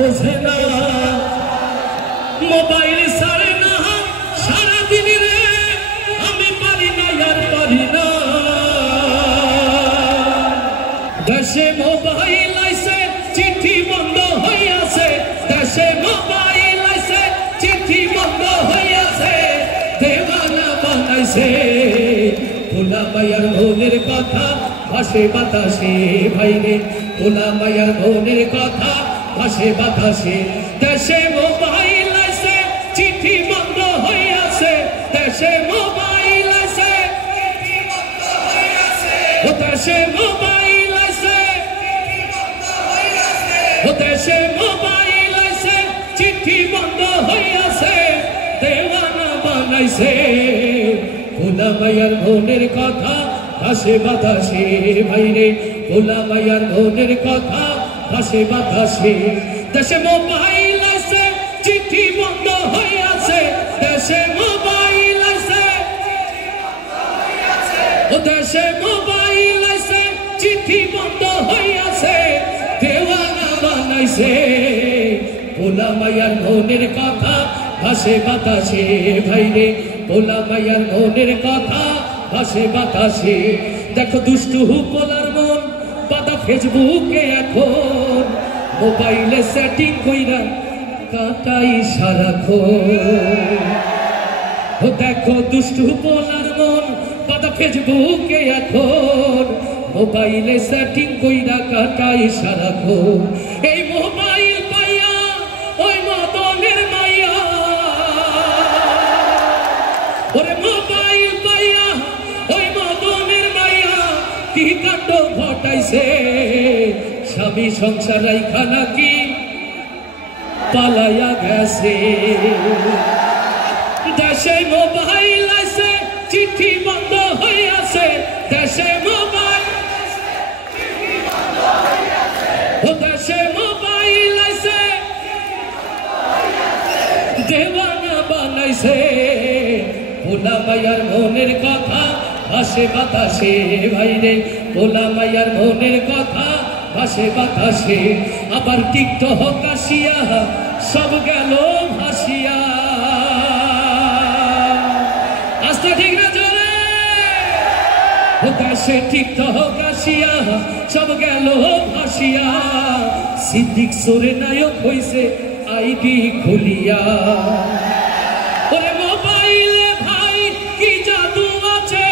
বোঝে না মোবাইল ছাড়ে না সারাদিন রে আমি পারি না আর পারি না দেশে মোবাইল আইছে চিঠি বন্ধ হইয়াছে দেশে মোবাইল আইছে চিঠি বন্ধ হইয়াছে দেওয়ানা বানাইছে ভোলা মায়ার মনের কথা ভাসে বাতাসে ভাইরে ভোলা মায়ার মনের কথা ভাসে বাতাসে দেশে মোবাইল আইছে চিঠি বন্ধ হইয়াছে দেশে মোবাইল আইছে চিঠি বন্ধ হইয়াছে ও দেশে মোবাইল আইছে চিঠি বন্ধ হইয়াছে ও দেশে মোবাইল আইছে চিঠি বন্ধ হইয়াছে দেওয়ানা বানাইছে ভোলা মায়ার মনের কথা ভাসে বাতাসে ভাইরে ভোলা মায়ার মনের কথা ভাসে বাতাসে দেশে মোবাইল আছে চিঠি বন্ধ হইয়াছে দেশে মোবাইল আছে ও দেশে মোবাইল আছে চিঠি বন্ধ হইয়াছে দেওয়ানা বানাইছে ভোলা মায়ার মনের কথা ভাসে বাতাসে ভাইরে ভোলা মায়ার মনের কথা ভাসে বাতাসে দেখো দুষ্টু পোলার মন বাদা ফেসবুকে এখন মোবাইলে সেটিং কইরা কাটাই সারাক্ষণ দেখো দুষ্টু পোলার মন বাদা ফেসবুকে এখন মোবাইলে সেটিং কইরা কাটাই সারাক্ষণ এই মোবাইল পাইয়া ওই মদনের মাইয়া ওরে মোবাইল পাইয়া ওই মদনের মাইয়া কি কাণ্ড ঘটাইছে স্বামী সংসার রাইখা নাকি পালাইয়া গেছে দেশে মোবাইল আছে চিঠি বন্ধ হইয়াছে দেশে মোবাইল ও দেশে মোবাইল আছে দেওয়ানা বানাইছে ভোলা মায়ার মনের কথা ভাসে বাতাসে ভাইরে ভোলা মায়ার মনের কথা ভাসে বাতাসে আবার টিকটক আসিয়া সব গেল ভাসিয়া আস্তে ঠিক না জোরে দেশে টিকটক আসিয়া সব গেল ভাসিয়া সিদ্দিক সোরে নায়ক হইছে আইডি খুলিয়া ওরে মোবাইলে ভাই কি জাদু আছে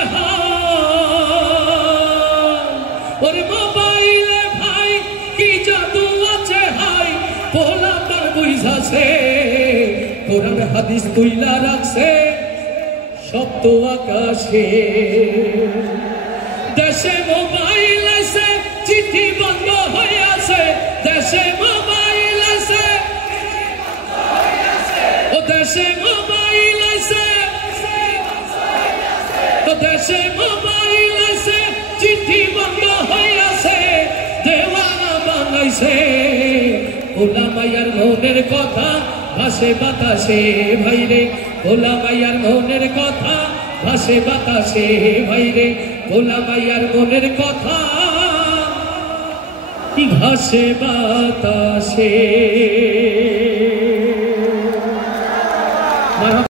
ওরে মোবাইলে ভাই কি জাদু আছে হাই পোলা তার বুঝাছে কোরআন হাদিস তুইলা রাখছে সপ্ত আকাশে দেশে মোবাইল আছে চিঠি বন্ধ হইয়াছে দেশে মোবাইল আছে ও দেশে মোবাইল আছে ও দেশে মোবাইল আছে চিঠি বন্ধ হইয়াছে দেওয়ানা বানাইছে ভোলা মায়ার মনের কথা ভাসে বাতাসে ভাইরে ভোলা মায়ার মনের কথা ভাসে বাতাসে ভাইরে ভোলা মায়ার মনের কথা ভাসে বাতাসে।